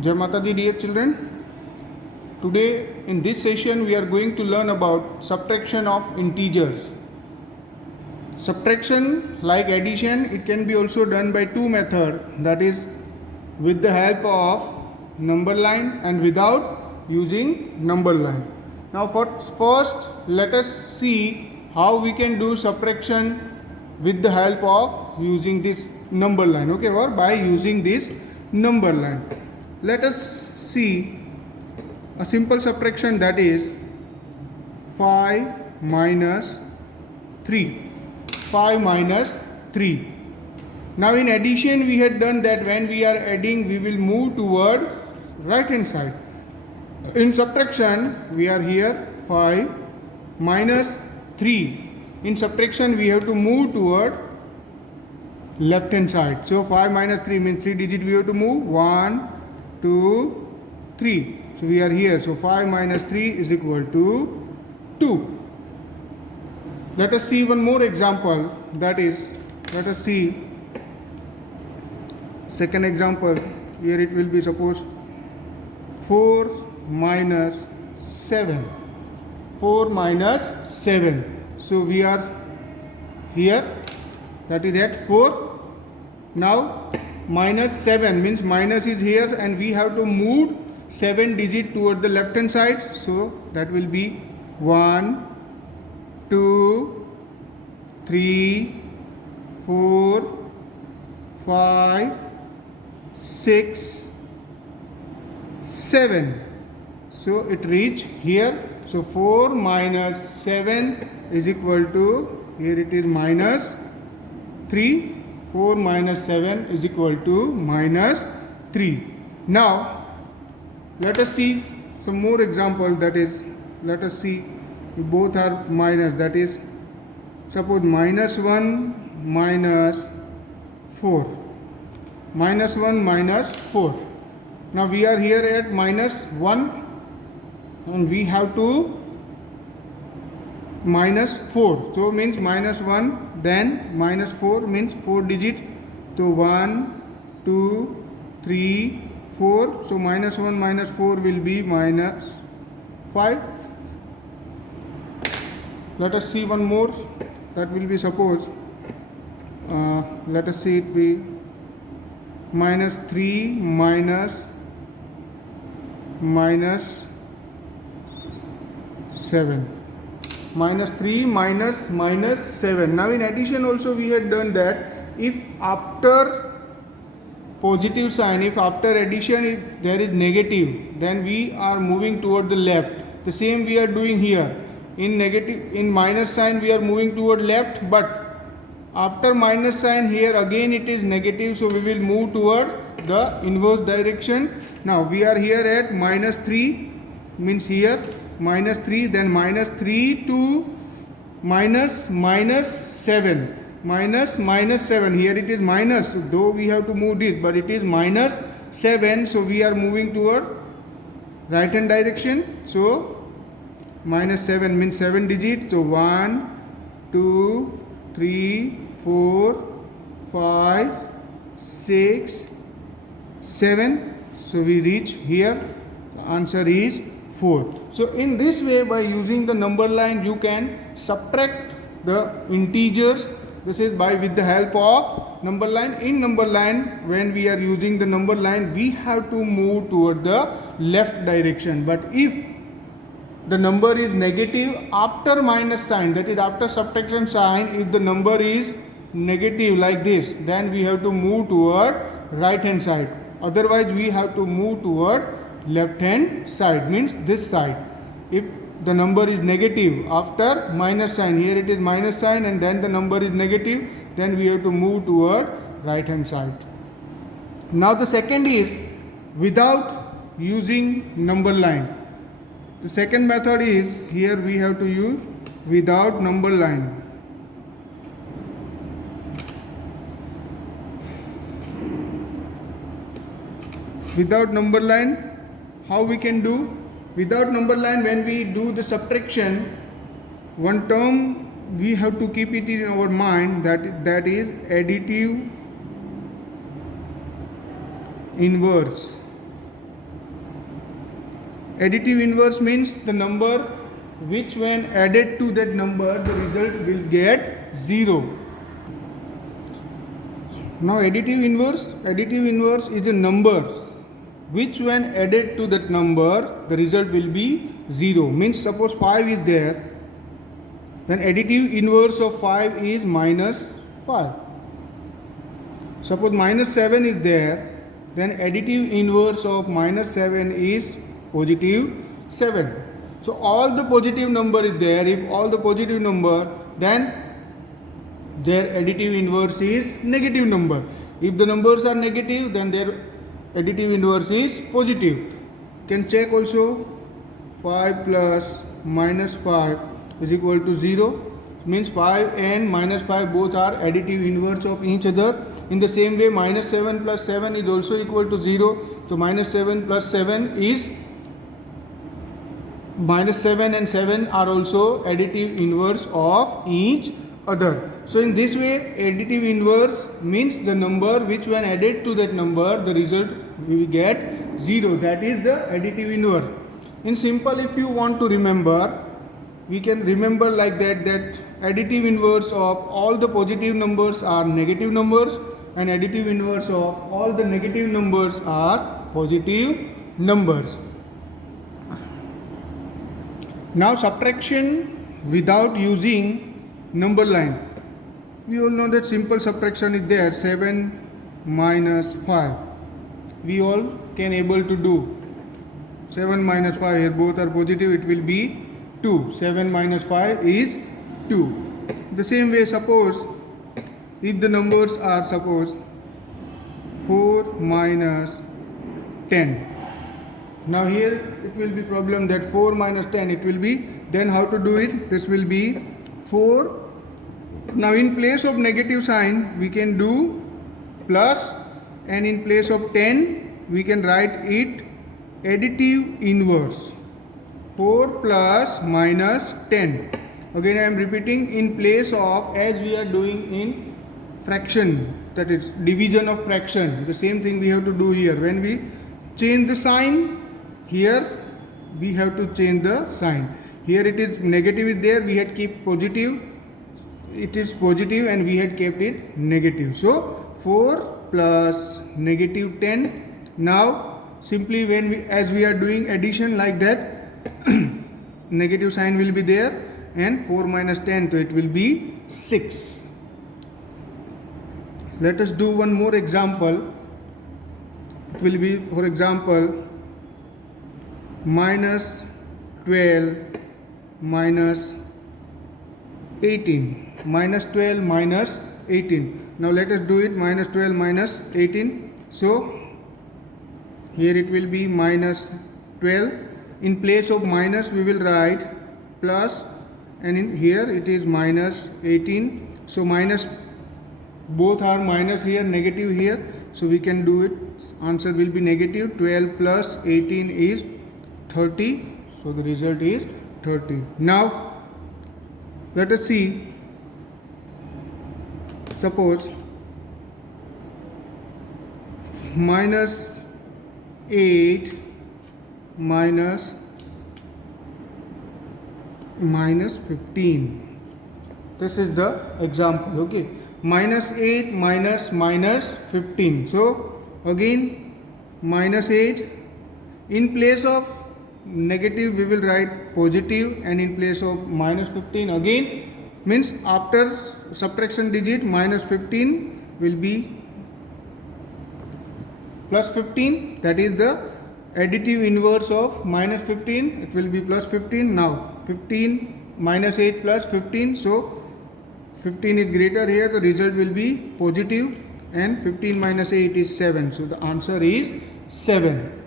Jai Mata Di, dear children. Today in this session we are going to learn about subtraction of integers. Subtraction, like addition, it can be also done by two methods, that is with the help of number line and without using number line. Now first let us see how we can do subtraction with the help of using this number line, okay, or by using this number line. Let us see a simple subtraction, that is 5 minus 3. 5 minus 3. Now in addition we had done that when we are adding we will move toward right hand side. In subtraction we are here 5 minus 3. In subtraction we have to move toward left hand side. So 5 minus 3 means 3 digit we have to move. 1, 2, 3. So we are here. So 5 minus 3 is equal to 2. Let us see one more example, that is, let us see second example. Here it will be, suppose 4 minus 7. 4 minus 7. So we are here, that is at 4. Now minus 7 means minus is here and we have to move 7 digit toward the left hand side. So that will be 1, 2, 3, 4, 5, 6, 7. So it reach here. So 4 minus 7 is equal to, here it is minus 3. 4 minus 7 is equal to minus 3. Now let us see some more example, that is, let us see both are minus, that is, suppose minus 1 minus 4. Minus 1 minus 4. Now we are here at minus 1 and we have to minus 4. So means minus 1 then minus 4 means 4 digit. So 1, 2, 3, 4. So minus 1 minus 4 will be minus 5. Let us see one more, that will be, suppose let us see it be minus 3 minus 7. Minus 3 minus 7. Now in addition also we had done that if after positive sign, if after addition if there is negative, then we are moving toward the left. The same we are doing here. In negative, in minus sign we are moving toward left, but after minus sign here again it is negative, so we will move toward the inverse direction. Now we are here at minus 3 means here minus 3, then minus 3 to minus 7. Minus 7. Here it is minus, though we have to move this, but it is minus 7. So we are moving toward right hand direction. So minus 7 means 7 digit. So 1, 2, 3, 4, 5, 6, 7. So we reach here. The answer is 4. So in this way, by using the number line, you can subtract the integers. This is by with the help of number line. In number line, when we are using the number line, we have to move toward the left direction. But if the number is negative after minus sign, that is after subtraction sign, if the number is negative like this, then we have to move toward right hand side. Otherwise we have to move toward left hand side, means this side. If the number is negative after minus sign, here it is minus sign and then the number is negative, then we have to move toward right hand side. Now the second is without using number line. The second method is, here we have to use without number line. Without number line, how we can do? Without number line, when we do the subtraction, one term we have to keep it in our mind, that is additive inverse. Additive inverse means the number which when added to that number the result will get 0. Now additive inverse is a number which when added to that number the result will be 0. Means suppose 5 is there, then additive inverse of 5 is minus 5. Suppose minus 7 is there, then additive inverse of minus 7 is positive 7. So all the positive number is there. If all the positive number, then their additive inverse is negative number. If the numbers are negative, then their additive inverse is positive. Can check also. 5 plus minus 5 is equal to 0. Means 5 and minus 5 both are additive inverse of each other. In the same way, minus 7 plus 7 is also equal to 0. So minus 7 plus 7 is minus 7 and 7 are also additive inverse of each other. So in this way, additive inverse means the number which when added to that number the result we get 0. That is the additive inverse. In simple, if you want to remember, we can remember like that additive inverse of all the positive numbers are negative numbers and additive inverse of all the negative numbers are positive numbers. Now subtraction without using number line. We all know that simple subtraction is there, 7 minus 5. We all can able to do. 7 minus 5, here both are positive, it will be 2. 7 minus 5 is 2. The same way, suppose if the numbers are, suppose 4 minus 10. Now here it will be problem that 4 minus 10 it will be, then how to do it? This will be 4. Now in place of negative sign we can do plus, and in place of 10 we can write it additive inverse. 4 plus minus 10. Again I am repeating, in place of, as we are doing in fraction, that is division of fraction, the same thing we have to do here. When we change the sign, here we have to change the sign. Here it is negative is there, we had keep positive, it is positive and we had kept it negative. So 4 plus negative 10. Now simply when we, as we are doing addition like that, negative sign will be there, and 4 minus 10, so it will be 6. Let us do one more example. It will be, for example, minus 12 minus 18. Minus 12 minus 18. Now let us do it, minus 12 minus 18. So here it will be minus 12. In place of minus we will write plus, and in here it is minus 18. So minus, both are minus here, negative here. So we can do it. Answer will be negative. 12 plus 18 is 30. So the result is 30. Now let us see. Suppose minus 8 minus 15. This is the example. Okay, minus 8 minus 15. So again minus 8. In place of negative we will write positive, and in place of minus 15 again, means after subtraction digit minus 15 will be plus 15. That is the additive inverse of minus 15. It will be plus 15. Now 15 minus 8 plus 15. So 15 is greater here. The result will be positive, and 15 minus 8 is 7. So the answer is 7.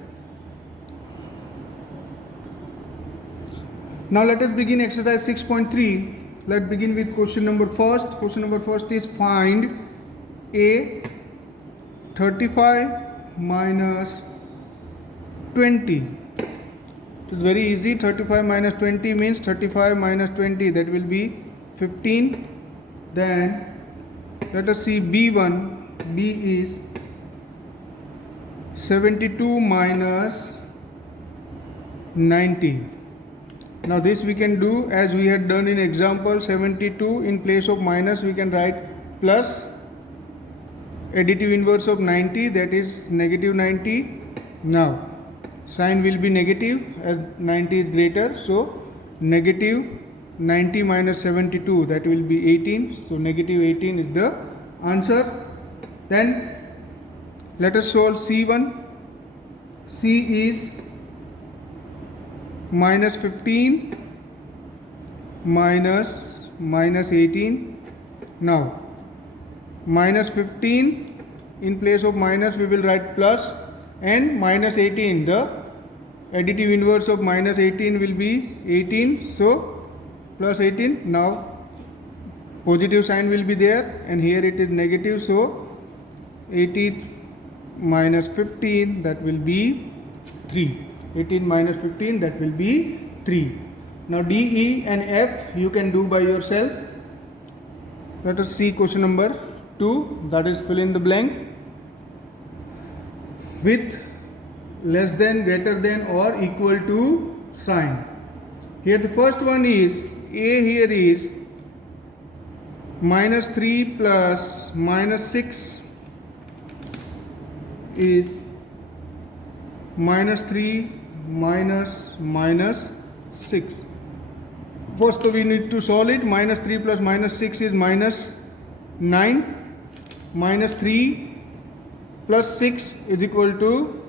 Now let us begin exercise 6.3. Let's begin with question number first. Question number first is find a 35 minus 20. It's very easy. 35 minus 20 means 35 minus 20, that will be 15. Then let us see B1. B is 72 minus 90. Now this we can do as we had done in example 72. In place of minus we can write plus additive inverse of 90, that is negative 90. Now sign will be negative as 90 is greater, so negative 90 minus 72, that will be 18. So negative 18 is the answer. Then let us solve C1. C is minus 15 minus 18. Now minus 15, in place of minus we will write plus, and minus 18, the additive inverse of minus 18 will be 18, so plus 18. Now positive sign will be there and here it is negative, so 18 minus 15, that will be 3. 18 minus 15, that will be 3. Now D, E and F you can do by yourself. Let us see question number 2, that is fill in the blank with less than, greater than or equal to sign. Here the first one is A, here is minus 3 plus minus 6 is minus 3 minus 6. First we need to solve it. Minus 3 plus minus 6 is minus 9. Minus 3 plus 6 is equal to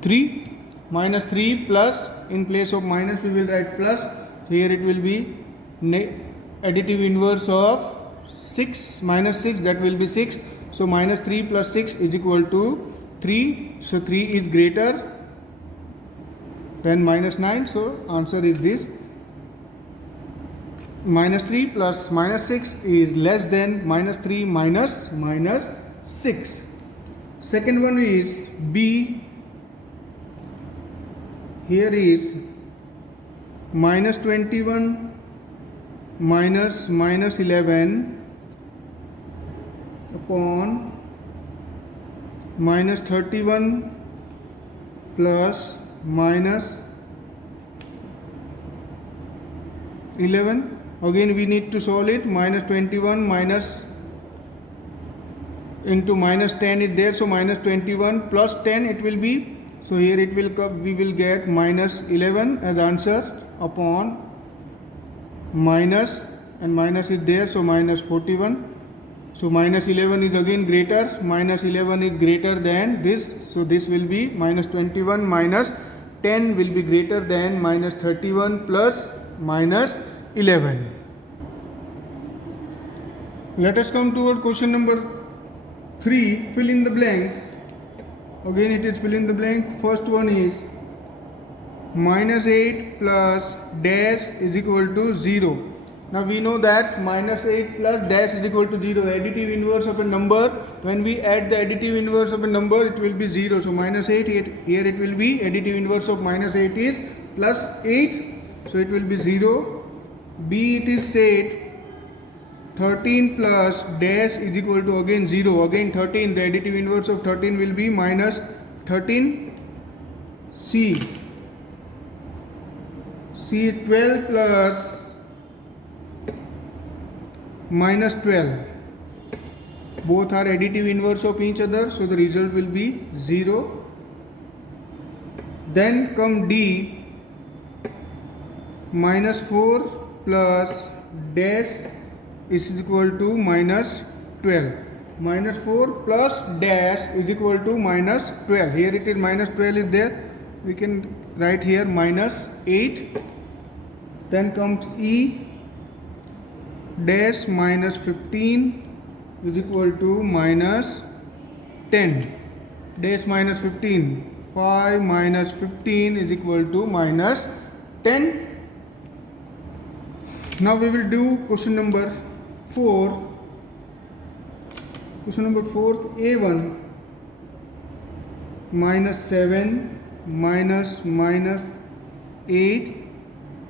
3. Minus 3 plus, in place of minus we will write plus. Here it will be additive inverse of 6 minus 6, that will be 6. So minus 3 plus 6 is equal to 3. So 3 is greater than minus 9. So answer is this. Minus 3 plus minus 6 is less than minus 3 minus 6. Second one is B. Here is minus 21 minus 11 upon minus 31 plus minus 11. Again we need to solve it. Minus 21 minus into minus 10 is there, so minus 21 plus 10 it will be. So here it will come, we will get minus 11 as answer upon minus, and minus is there, so minus 41. So minus 11 is again greater, minus 11 is greater than this, so this will be minus 21 minus 10 will be greater than minus 31 plus minus 11. Let us come to our question number 3, fill in the blank. Again it is fill in the blank. First one is minus 8 plus dash is equal to 0. Now we know that minus 8 plus dash is equal to 0. The additive inverse of a number, when we add the additive inverse of a number, it will be 0. So minus 8, here it will be additive inverse of minus 8 is plus 8. So it will be 0. B, it is said 13 plus dash is equal to again 0. Again 13, the additive inverse of 13 will be minus 13. C, 12 plus minus 12. Both are additive inverse of each other, so the result will be 0. Then come D, minus 4 plus dash is equal to minus 12. Minus 4 plus dash is equal to minus 12. Here it is minus 12 is there. We can write here minus 8. Then comes E, dash minus 15 is equal to minus 10. Dash minus 15. 5 minus 15 is equal to minus 10. Now we will do question number 4. Question number 4, A1 minus 7 minus 8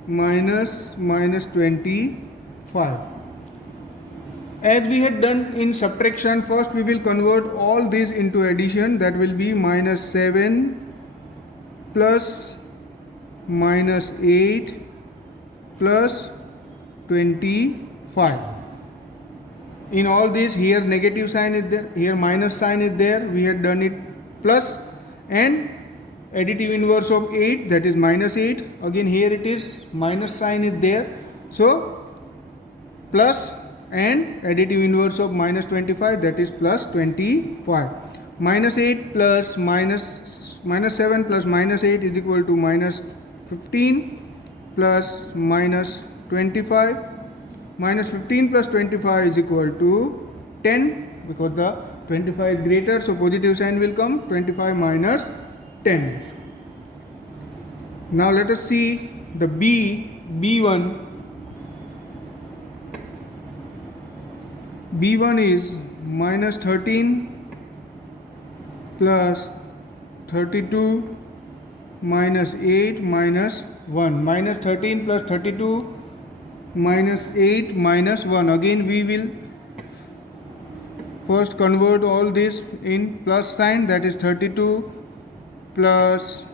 minus 25. as we had done in subtraction, first we will convert all these into addition. That will be minus 7 plus minus 8 plus 25. In all these, here negative sign is there, here minus sign is there, we had done it plus, and additive inverse of 8, that is minus 8, again here it is minus sign is there, so plus, and additive inverse of minus 25, that is plus 25. Minus 8 plus minus 7 plus minus 8 is equal to minus 15 plus minus 25. Minus 15 plus 25 is equal to 10, because the 25 is greater, so positive sign will come. 25 minus 10. Now let us see the B1. B1 is minus 13 plus 32 minus 8 minus 1. Minus 13 plus 32 minus 8 minus 1. Again we will first convert all this in plus sign, that is 32 plus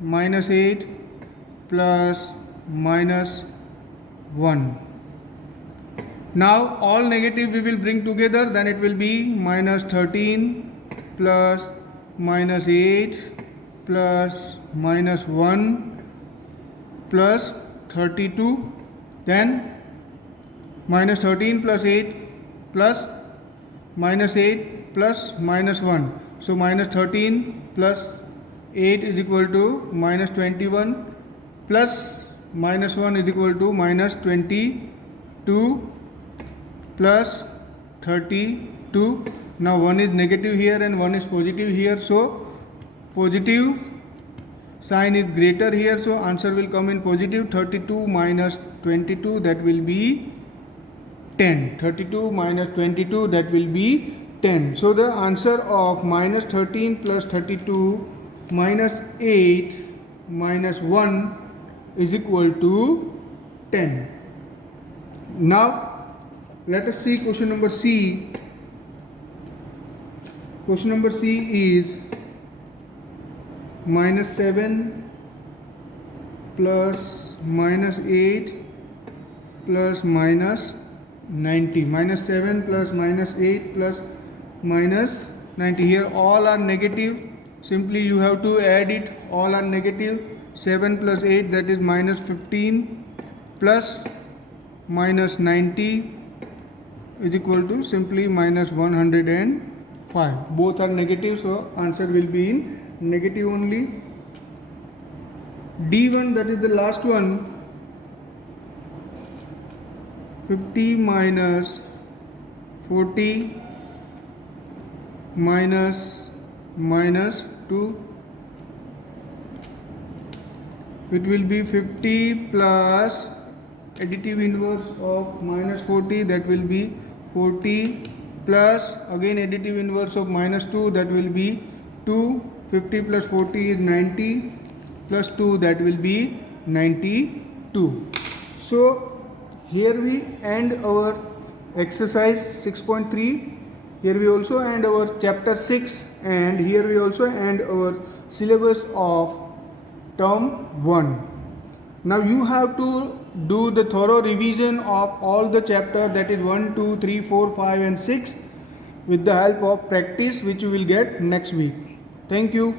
minus 8 plus minus 1. Now all negative we will bring together, then it will be minus 13 plus minus 8 plus minus 1 plus 32, then minus 13 plus 8 plus minus 8 plus minus 1. So minus 13 plus 8 is equal to minus 21 plus minus 1 is equal to minus 22 plus 32. Now 1 is negative here and 1 is positive here, so positive sign is greater here, so answer will come in positive. 32 minus 22, that will be 10. 32 minus 22, that will be 10. So the answer of minus 13 plus 32 minus 8 minus 1 is equal to 10. Now let us see question number C. Question number C is minus 7 plus minus 8 plus minus 90. Minus 7 plus minus 8 plus minus 90. Here all are negative. Simply you have to add it. All are negative. 7 plus 8, that is minus 15 plus minus 90 is equal to simply minus 105. Both are negative, so answer will be in negative only. D1, that is the last one. 50 minus 40 minus 2. It will be 50 plus additive inverse of minus 40, that will be 40 plus again additive inverse of minus 2, that will be 2. 50 plus 40 is 90 plus 2, that will be 92. So here we end our exercise 6.3. Here we also end our chapter 6, and here we also end our syllabus of term 1. Now you have to do the thorough revision of all the chapter, that is 1, 2, 3, 4, 5 and 6 with the help of practice, which you will get next week. Thank you.